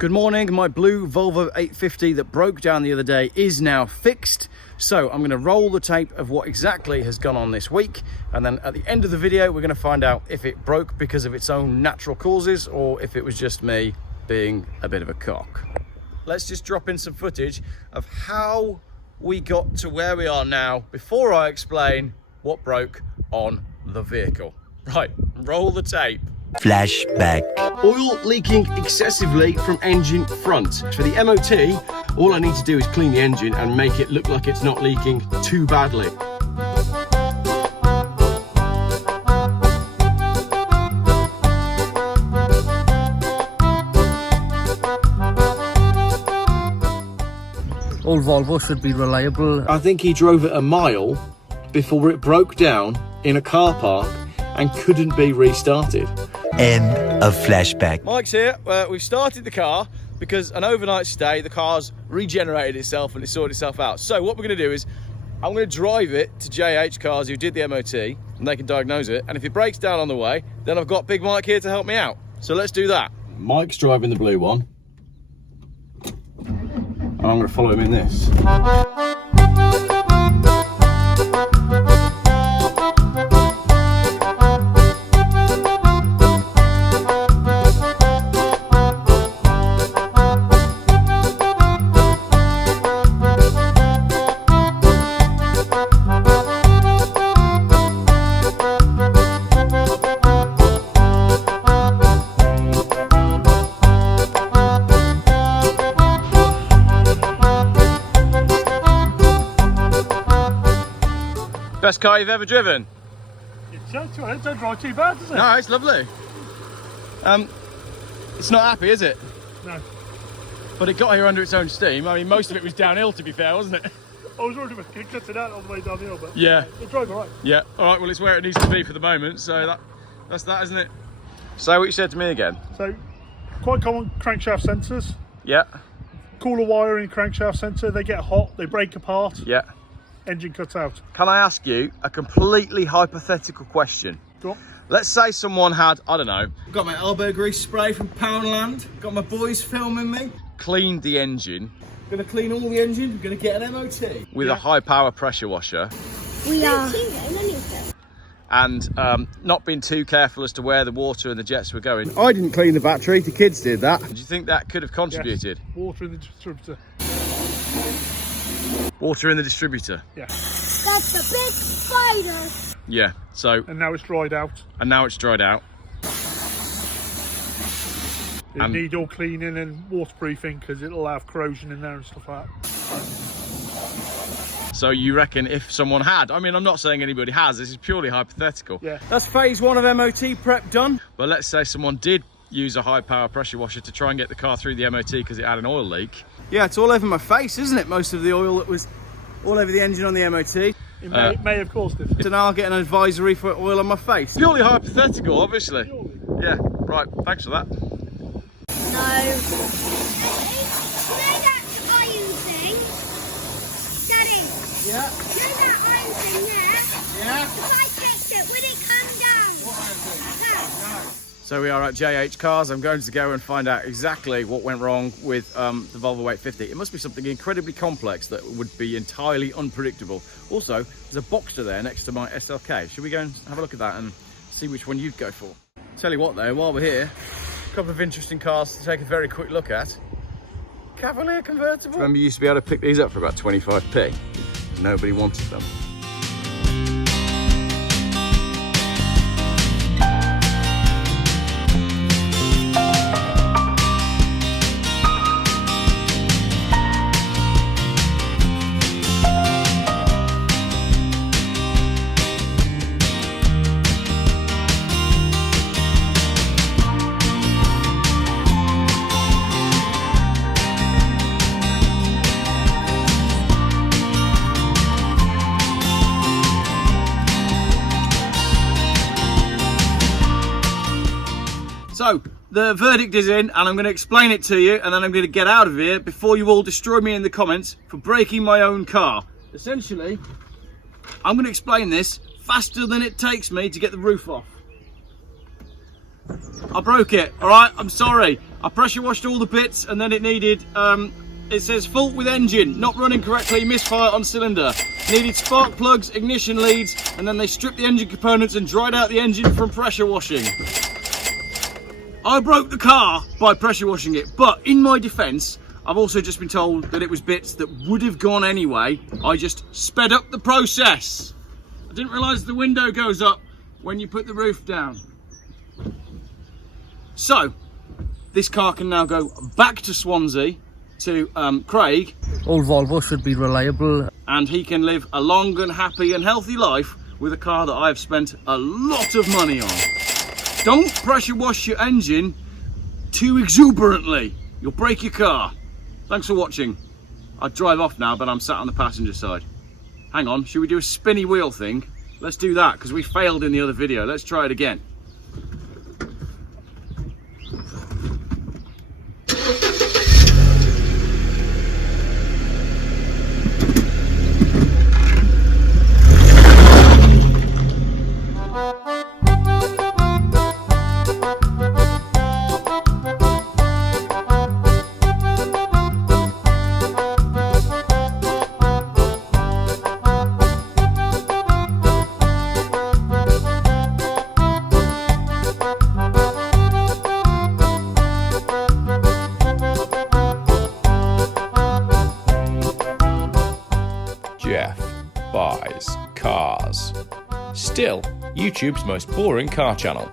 Good morning, my blue Volvo 850 that broke down the other day is now fixed. So I'm going to roll the tape of what exactly has gone on this week. And then at the end of the video, we're going to find out if it broke because of its own natural causes or if it was just me being a bit of a cock. Let's just drop in some footage of how we got to where we are now before I explain what broke on the vehicle. Right, roll the tape. Flashback. Oil leaking excessively from engine front. For the MOT, all I need to do is clean the engine and make it look like it's not leaking too badly. All Volvo should be reliable. I think he drove it a mile before it broke down in a car park and couldn't be restarted. End of Flashback. Mike's here. We've started the car because an overnight stay, the car's regenerated itself and it sorted itself out. So what we're going to do is I'm going to drive it to JH Cars who did the MOT and they can diagnose it. And if it breaks down on the way, then I've got Big Mike here to help me out. So let's do that. Mike's driving the blue one. And I'm going to follow him in this. Best car you've ever driven? It don't drive too bad, does it? No, it's lovely. It's not happy, is it? No. But it got here under its own steam. I mean, most of it was downhill, to be fair, wasn't it? I was wondering if it cuts it out all the way downhill, but Yeah. it drove alright. Yeah. All right. Well, it's where it needs to be for the moment. So that's that, isn't it? Say what you said to me again. So, quite common crankshaft sensors. Yeah. Cooler wire in crankshaft sensor, they get hot, they break apart, Yeah. engine cuts out. Can I ask you a completely hypothetical question? Go on. Let's say someone had, I don't know, got my elbow grease spray from Poundland, got my boys filming me, cleaned the engine. Gonna clean all the engine, we're gonna get an MOT. With a high power pressure washer. We are. And not being too careful as to where the water and the jets were going. I didn't clean the battery, the kids did that. Do you think that could have contributed? Yes. Water in the distributor. Water in the distributor? Yeah. That's a big spider. Yeah, so... And now it's dried out. And now it's dried out. It need all cleaning and waterproofing because it'll have corrosion in there and stuff like that. So you reckon if someone had, I mean, I'm not saying anybody has, this is purely hypothetical. Yeah. That's phase one of MOT prep done. But let's say someone did use a high power pressure washer to try and get the car through the MOT because it had an oil leak. Yeah, it's all over my face, isn't it? Most of the oil that was all over the engine on the MOT. It may have caused it. So now I'll get an advisory for oil on my face. Purely hypothetical, obviously. Purely. Yeah, right, thanks for that. No. That iron thing? Daddy. Yeah? That iron thing there? Yeah? If I touched it, would it come down? What iron thing? That. So we are at JH Cars. I'm going to go and find out exactly what went wrong with the Volvo 850. It must be something incredibly complex that would be entirely unpredictable. Also, there's a Boxster there next to my SLK. Should we go and have a look at that and see which one you'd go for? Tell you what though, while we're here, a couple of interesting cars to take a very quick look at. Cavalier Convertible. Remember you used to be able to pick these up for about 25p. Nobody wanted them. So, the verdict is in, and I'm going to explain it to you, and then I'm going to get out of here before you all destroy me in the comments for breaking my own car. Essentially, I'm going to explain this faster than it takes me to get the roof off. I broke it, all right? I'm sorry. I pressure washed all the bits, and then it needed, it says fault with engine, not running correctly, misfire on cylinder. Needed spark plugs, ignition leads, and then they stripped the engine components and dried out the engine from pressure washing. I broke the car by pressure washing it, but in my defence, I've also just been told that it was bits that would have gone anyway. I just sped up the process. I didn't realise the window goes up when you put the roof down. So, this car can now go back to Swansea to Craig. All Volvo should be reliable. And he can live a long and happy and healthy life with a car that I've spent a lot of money on. Don't pressure wash your engine too exuberantly. You'll break your car. Thanks for watching. I'd drive off now, but I'm sat on the passenger side. Hang on, should we do a spinny wheel thing? Let's do that, because we failed in the other video. Let's try it again. Geoff buys cars. Still YouTube's most boring car channel.